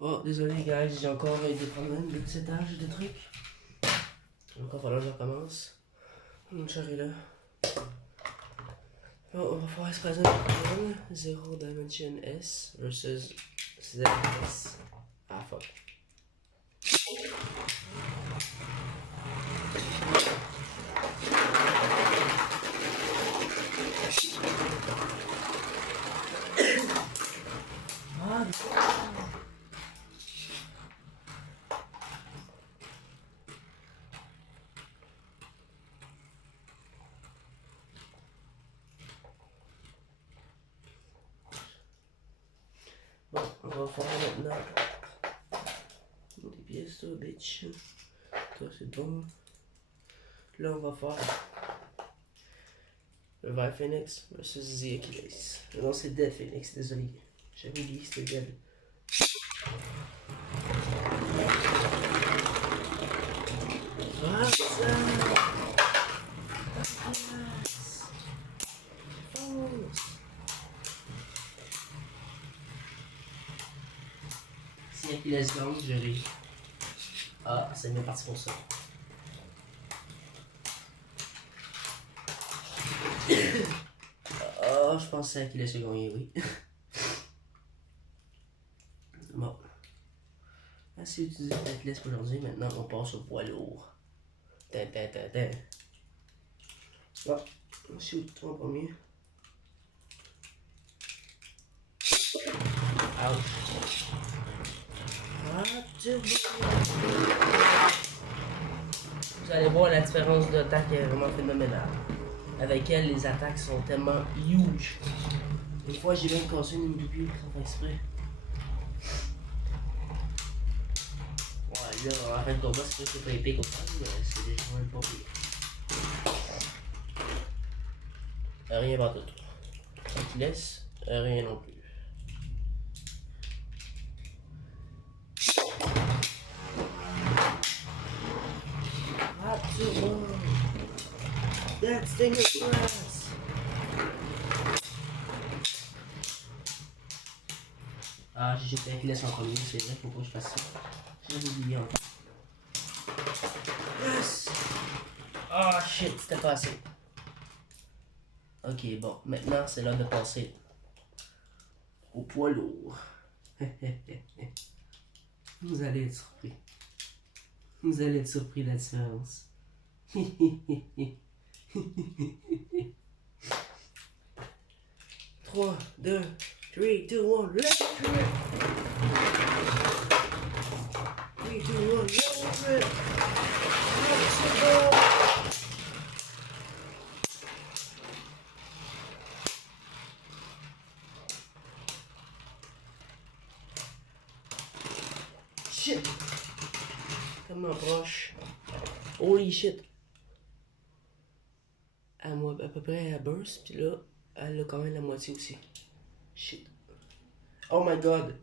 Oh, désolé, guys, j'ai encore des problèmes de setage de trucs. Encore falloir que je recommence. Mon char est là. Bon, on va faire espacer un Pokémon 0 Dimension S versus ZS. Ah, fuck. Ah, bon, on va faire maintenant des pièces, toi, bitch. Toi, c'est bon. Là, on va faire le Vert Phoenix versus The Achilles. Non, c'est Dead Phoenix, désolé. J'avais oublié que c'était Dead. Ah, ça! Si Achilles gagne, je ris. Ah, c'est bien parti pour ça. Ah, je pensais qu'il allait gagner, oui. Bon. Assez utilisé l'Atlas pour aujourd'hui. Maintenant, on passe au poids lourd. Bon, shoot, toi en premier. Ouch. Vous allez voir, la différence d'attaque est vraiment phénoménale. Avec elle, les attaques sont tellement huge. Une fois, j'ai même cassé une double sans faire exprès. Ouais, là, en fin de combat, c'est pas épique au fond, mais c'est déjà même pas pire. Rien pas tout. Achilles, rien non plus. Ah, tu vois. That thing is grass. Ah, j'ai jeté Achilles en premier, c'est vrai, faut pas que je fasse ça. J'ai oublié encore. Yes! Ah, shit, c'était pas assez. Ok, bon, maintenant c'est l'heure de passer au poids lourd. Vous allez être surpris. Vous allez être surpris de la différence. 3, 2, 3, 2, 1, let's do it! 3, 2, 1, let's do it! Let's go! Shit! Tellement proche. Holy shit! À peu près à burst, puis là, elle a quand même la moitié aussi. Shit. Oh my god!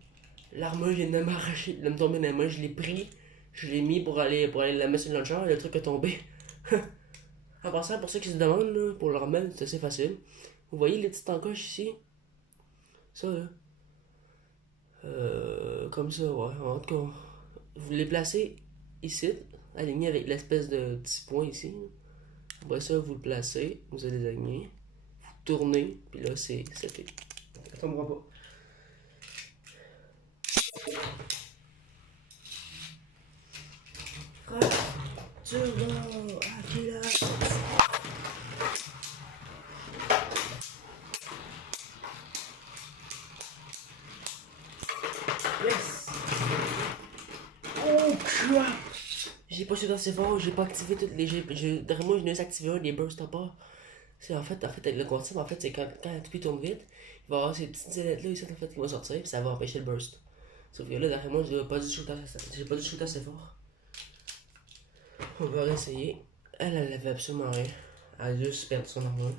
L'armure vient de m'arracher, de me tomber dans les mains, je l'ai pris, je l'ai mis pour aller la mettre sur le launcher, et le truc est tombé. En passant, pour ceux qui se demandent, là, pour le remettre, c'est assez facile. Vous voyez les petites encoches ici? Ça, là. Comme ça, ouais. En tout cas, vous les placez ici, alignés avec l'espèce de petit point ici. Après ça, vous le placez, vous allez les aligner, vous tournez, puis là, c'est fait. Ça tombera pas. Yes! Oh crap! J'ai pas sauté assez fort, j'ai pas activé toutes les. Derrière moi, je n'ai activé un des burst pas. C'est en fait, avec le concept, en fait, c'est quand tu tourne vite, il va y avoir ces petites ailettes là ici en fait qui vont sortir, puis ça va empêcher le burst. Sauf que là, derrière moi, j'ai pas dû shooter assez fort. On va réessayer. Elle avait absolument rien. Elle a juste perdu son armure.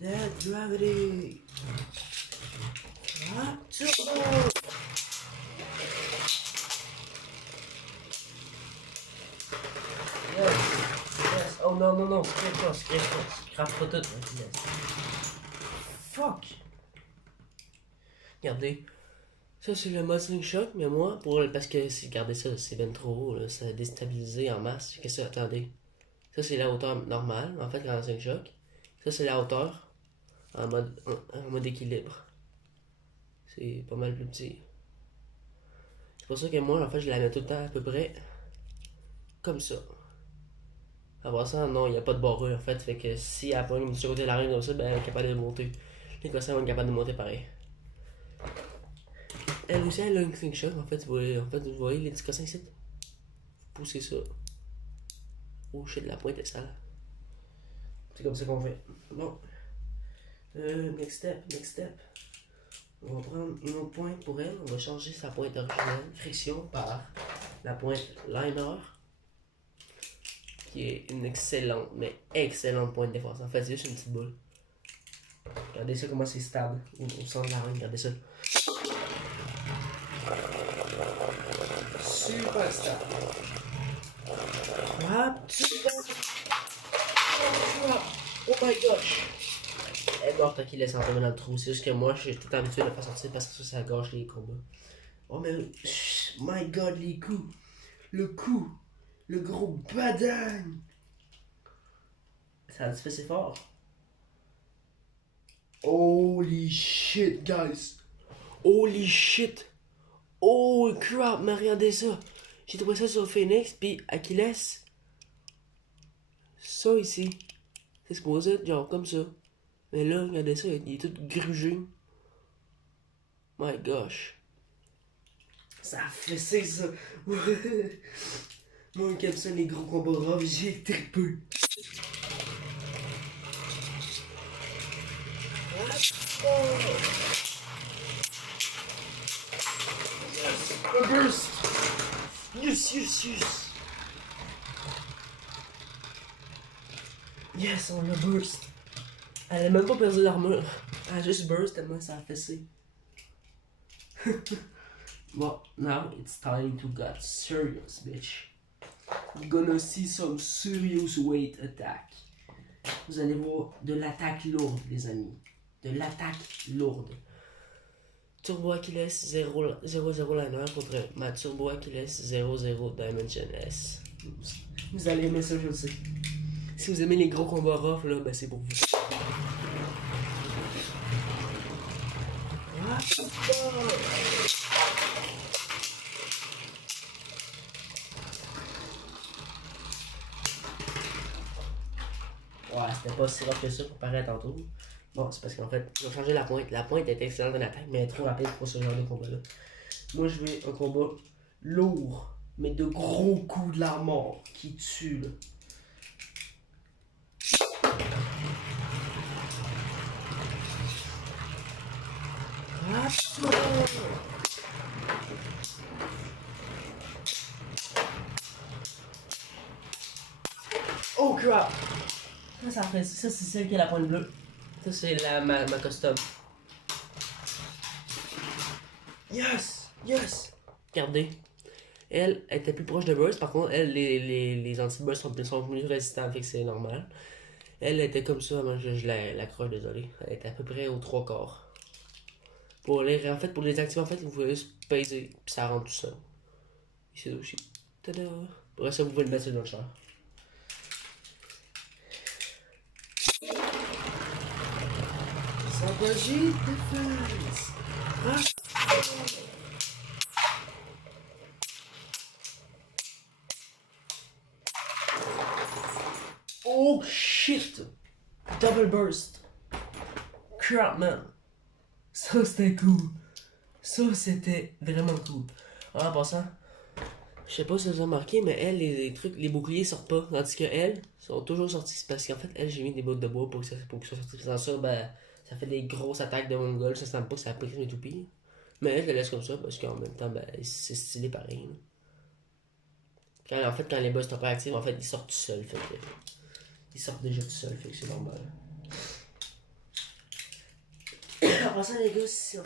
Dead gravity! Ah, turbo! Yes! non, scrape pas tout, hein. Fuck! Regardez. Ça, c'est le mode slingshot, mais moi, parce que, regardez ça, c'est bien trop haut, là, ça a déstabilisé en masse. Qu'est-ce que ça, attendez. Ça, c'est la hauteur normale, en fait, quand on slingshot. Ça, c'est la hauteur en mode équilibre. C'est pas mal plus petit. C'est pour ça que moi, en fait, je la mets tout le temps à peu près comme ça. Après ça, non, il n'y a pas de barrure, en fait. Fait que si elle pogne du côté de la reine comme ça, ben, elle est capable de monter. Les cossins vont être capables de monter pareil. Elle aussi, elle a une slingshot, en fait. Vous voyez les petits cossins ici? Vous poussez ça. Oh shit, la pointe est sale. C'est comme ça qu'on fait. Bon. Next step. On va prendre une autre pointe pour elle. On va changer sa pointe originale, friction, par la pointe liner, qui est une excellente, mais excellente pointe de défense. En fait, c'est juste une petite boule. Regardez ça comment c'est stable au centre de la reine. Regardez ça. Super stable. Oh my gosh. Elle est morte qu'il laisse en tomber dans le trou. C'est juste que moi, je suis tout habitué de la faire sortir parce que ça gâche les combats. Oh mais, my god, les coups. Le coup. Le gros badagne. Ça a fait c'est fort. Holy shit, guys. Holy shit. Oh crap, mais regardez ça. J'ai trouvé ça sur Phoenix, puis Achilles. Ça ici. C'est supposé être genre comme ça. Mais là, regardez ça, il est tout grugé. My gosh. Ça a fessé ça. Moi qui aime ça les gros combats rough, j'ai trippé. Yes, a burst. Yes. Yes, on l'a burst. Elle a même pas perdu l'armure. Elle a juste burst tellement ça a fessé. Well, now it's time to get serious, bitch. You're gonna see some serious weight attack. Vous allez voir de l'attaque lourde, les amis. De l'attaque lourde. Turbo Achilles 0 liner contre ma Turbo Achilles 00 Dimension S. Vous allez aimer ça, je le sais. Si vous aimez les gros combats rough, là, ben c'est pour vous. Ouais, c'était pas si rough que ça comparé à tantôt. Bon, c'est parce qu'en fait, ils ont changé la pointe. La pointe est excellente en attaque, mais elle est trop rapide pour ce genre de combat-là. Moi, je veux un combat lourd, mais de gros coups de la mort qui tuent, là. Oh crap! Ça c'est celle qui a la pointe bleue. Ça, c'est ma custom. Yes! Regardez. Elle était plus proche de burst. Par contre, elle, les anti-burst sont plus résistants, fait que c'est normal. Elle était comme ça, moi je l'accroche, désolé. Elle était à peu près aux 3/4. Pour les activer, en fait, vous pouvez juste peser, puis ça rentre tout seul. Ici aussi. Tada! Pour ça, vous pouvez le mettre dans le char. Sabotage defense! Oh shit! Double burst! Crap, man! Ça c'était cool! Ça c'était vraiment cool! En passant, je sais pas si vous avez remarqué, mais elle, les boucliers sortent pas. Tandis que elles sont toujours sortis. C'est parce qu'en fait, elle, j'ai mis des bouts de bois pour qu'ils soient sortis. Sans ça, ben, ça fait des grosses attaques de mongol. Ça sent pas que ça a pris mes toupies. Mais elle, je la laisse comme ça parce qu'en même temps, ben, c'est stylé pareil. Quand les boss sont pas actifs, en fait, ils sortent tout seuls. Ils sortent déjà tout seuls, fait que c'est normal. En passant, les gars, si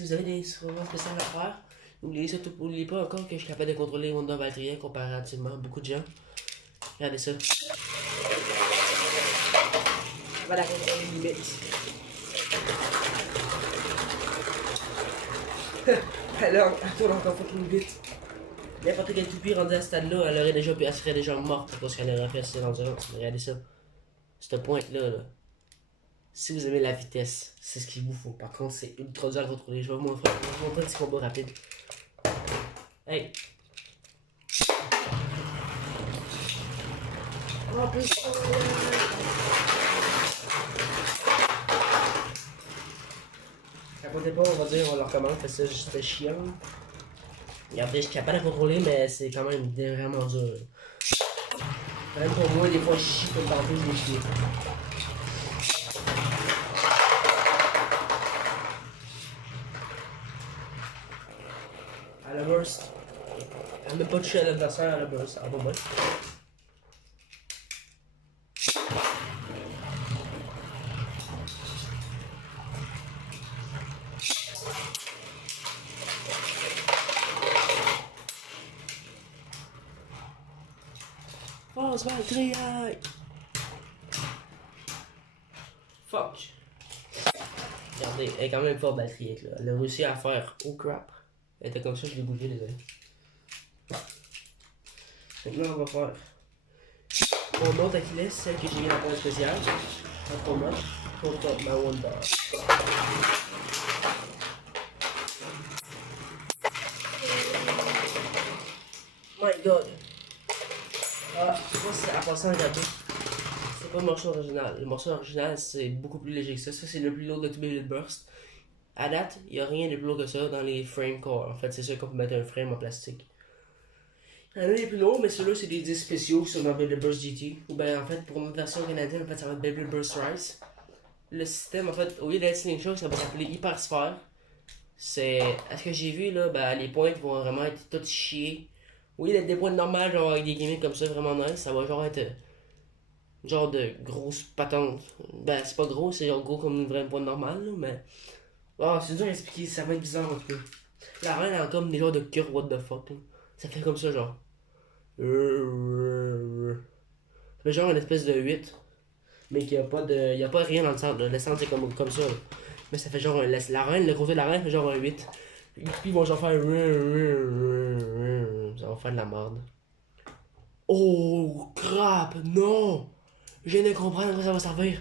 vous avez des survivants spéciales à faire, n'oubliez pas encore que je suis capable de contrôler Wonder Valkyria comparativement à beaucoup de gens. Regardez ça. va la contrôler limite. Alors, elle tourne encore fucking vite. N'importe quelle toupie rendue à ce stade-là, elle serait déjà morte parce qu'elle aurait fait assez d'endurance. Regardez ça. Ce point-là, là. Si vous aimez la vitesse, c'est ce qu'il vous faut. Par contre, c'est ultra dur à contrôler. Je vais vous montrer un petit combat rapide. Hey! Oh, plus. Capotez pas, on va dire, on leur recommence, parce que c'était chiant. Regardez, je suis capable de contrôler, mais c'est quand même vraiment dur. Même pour moi, des fois, je chie comme tantôt, je l'ai chié. À la burst. Elle n'a pas touché à l'adversaire à la burst. Ah, bon, bon. Oh, c'est pas le triaille! Fuck! Regardez, elle est quand même forte batterie, là. Elle a réussi à faire. Oh crap! Elle était comme ça, je l'ai bougé, désolé. Maintenant, on va faire mon autre Achilles, celle que j'ai mis en point spécial. En combat, contre ma One Bar. My god! Ah, je sais pas si en passant, regardez. C'est pas le morceau original. Le morceau original, c'est beaucoup plus léger que ça. Ça, c'est le plus lourd de tout Baby Burst. À date, il n'y a rien de plus lourd que ça dans les frame core. En fait, c'est ça qu'on peut mettre un frame en plastique. Il y en a des plus lourds, mais ceux-là, c'est des disques spéciaux sur dans Baby Burst GT. Ou ben, en fait, pour notre version canadienne, en fait, ça va être Baby Burst Rise. Le système, en fait, au lieu d'être slingshot, ça va s'appeler Hypersphère. C'est. À ce que j'ai vu, là, ben, les pointes vont vraiment être toutes chiées. Au lieu d'être des pointes normales, genre avec des gimmicks comme ça, vraiment nice, ça va genre être. Genre de grosse patente. Ben, c'est pas gros, c'est genre gros comme une vraie pointe normale, là, mais. Oh, c'est dur à expliquer, ça va être bizarre en tout cas. La reine a comme des genres de cure, what the fuck. Là. Ça fait comme ça, genre. Ça fait genre une espèce de 8. Mais qu'il n'y a pas de. Y a pas rien dans le centre. Là. Le centre, c'est comme ça. Là. Mais ça fait genre. La reine, le côté de la reine fait genre un 8. Puis ils vont genre faire. Ça va faire de la merde. Oh, crap, non! Je viens de comprendre à quoi ça va servir.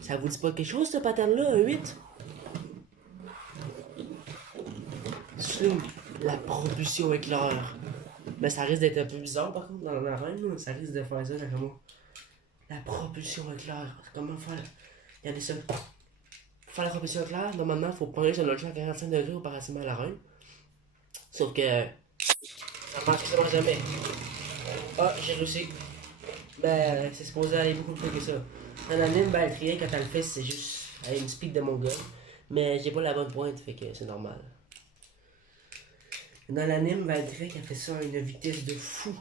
Ça vous dit pas quelque chose, ce pattern-là, un 8? Swing, la propulsion éclair. Mais ça risque d'être un peu bizarre, par contre, dans l'arène, ça risque de faire ça, d'après moi. La propulsion éclair. Comment faire? Regardez ça. Pour faire la propulsion éclair, normalement, il faut plonger sur notre champ à 45 degrés auparavant à l'arène. Sauf que ça marche quasiment jamais. Ah, j'ai réussi. Ben, c'est supposé aller beaucoup plus que ça. Dans l'anime, ben, le triangle, quand elle le fait, c'est juste à une speed de mon gun. Mais j'ai pas la bonne pointe, fait que c'est normal. Dans l'anime, ben, le triangle, elle fait ça à une vitesse de fou.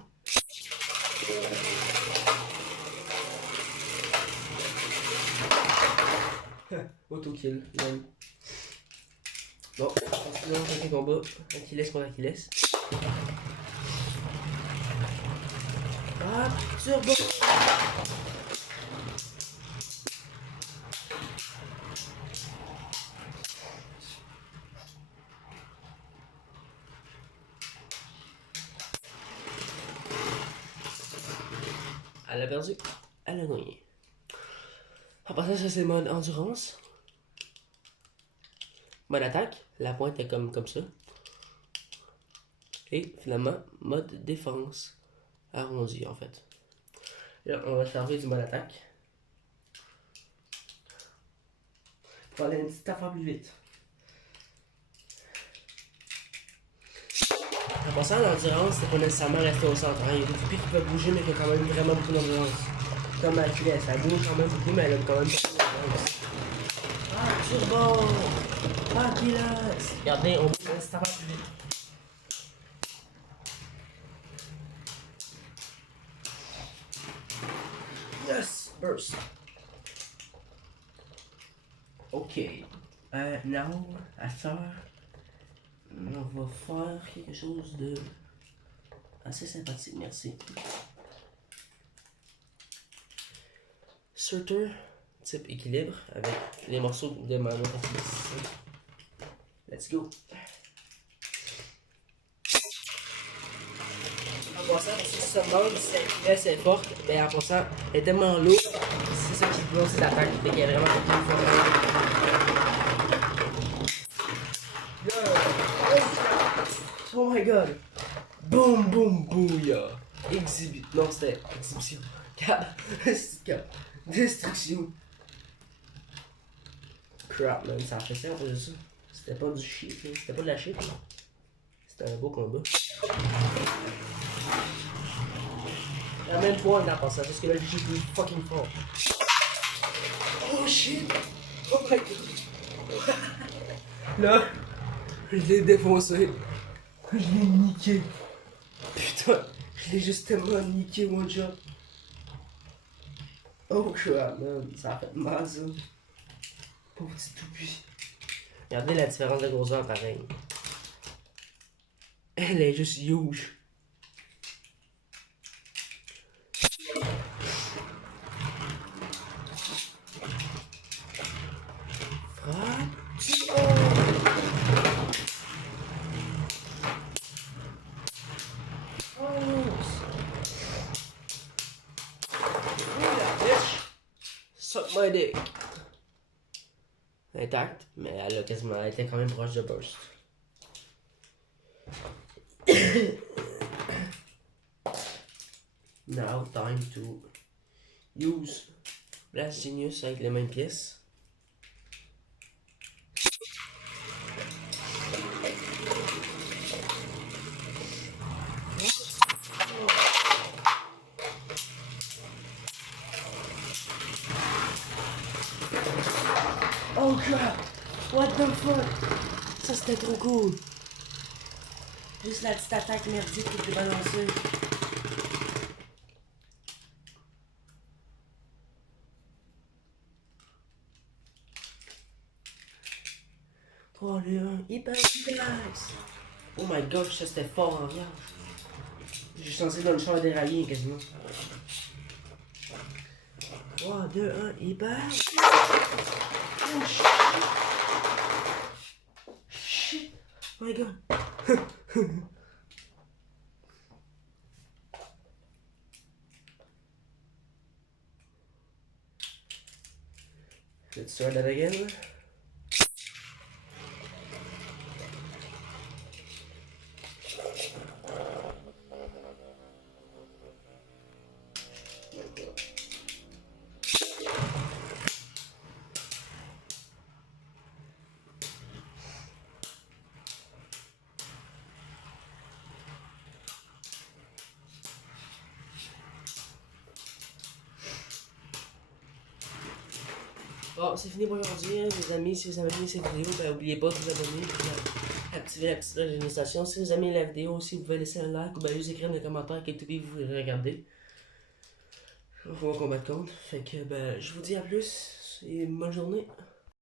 Auto-kill, même. Bon, continuons avec le combat. Achilles contre Achilles. Ah, turbo! Elle a perdu. Elle a gagné. En passant, ça c'est mode endurance. Mode attaque. La pointe est comme ça. Et finalement, mode défense. Arrondi en fait. Là, on va servir du mode attaque. Pour aller une petite affaire plus vite. En passant, l'endurance, c'est pas nécessairement rester au centre. Hein. Il y a des toupies qui peuvent bouger, mais qui ont quand même vraiment beaucoup d'endurance. Comme Achilles, elle bouge quand même beaucoup, mais elle a quand même beaucoup d'endurance. Ah, turbo! Ah, pilote! Regardez, on bouge une petite affaire plus vite. Yes! Burst! Ok. Now, à faire, on va faire quelque chose de assez sympathique, merci. Surtur type équilibre avec les morceaux de ma note artistique. Let's go! En passant, si tu te demandes si elle est forte, ben en passant, elle est tellement lourde, c'est ça qui bloque ses attaques, fait qu'elle est vraiment forte. Oh my god! Boom boom booyah! Exhibit. Non, c'était exhibition. Cap. Cap. Destruction. Crap, man, ça a fait ça en plus de ça. C'était pas du shit, c'était pas de la shit. C'était un beau combat. Il y a même point dans passage, parce que là, j'ai plus fucking fort. Oh shit! Oh my god! Là, je l'ai défoncé. Je l'ai niqué. Putain, je l'ai juste tellement niqué one shot. Oh crap, man, ça a fait mal ça. Pauvre petit toupie. Regardez la différence de grosseur pareil. Elle est juste huge. Suck my dick. Intacte, mais elle a quasiment été quand même proche de burst. Now time to use Blast Genius avec les mêmes pièces. Oh crap! What the fuck? Ça c'était trop cool! Juste la petite attaque merdique qui était balancée. 3, 2, 1, hyper efficace! Oh my gosh, ça c'était fort en viande. J'ai censé dans le champ déraillé quasiment. 3, 2, 1, hyper! Oh shit! Shit! Oh my god! Let's try that again. Bon, c'est fini pour aujourd'hui, hein, les amis. Si vous avez aimé cette vidéo, ben, n'oubliez pas de vous abonner et d'activer la petite cloche de notification. Si vous aimez la vidéo aussi, vous pouvez laisser un like ou ben, juste écrire dans les commentaires quel TV vous voulez regarder. On va voir qu'on bat contre. Fait que, ben, je vous dis à plus et bonne journée.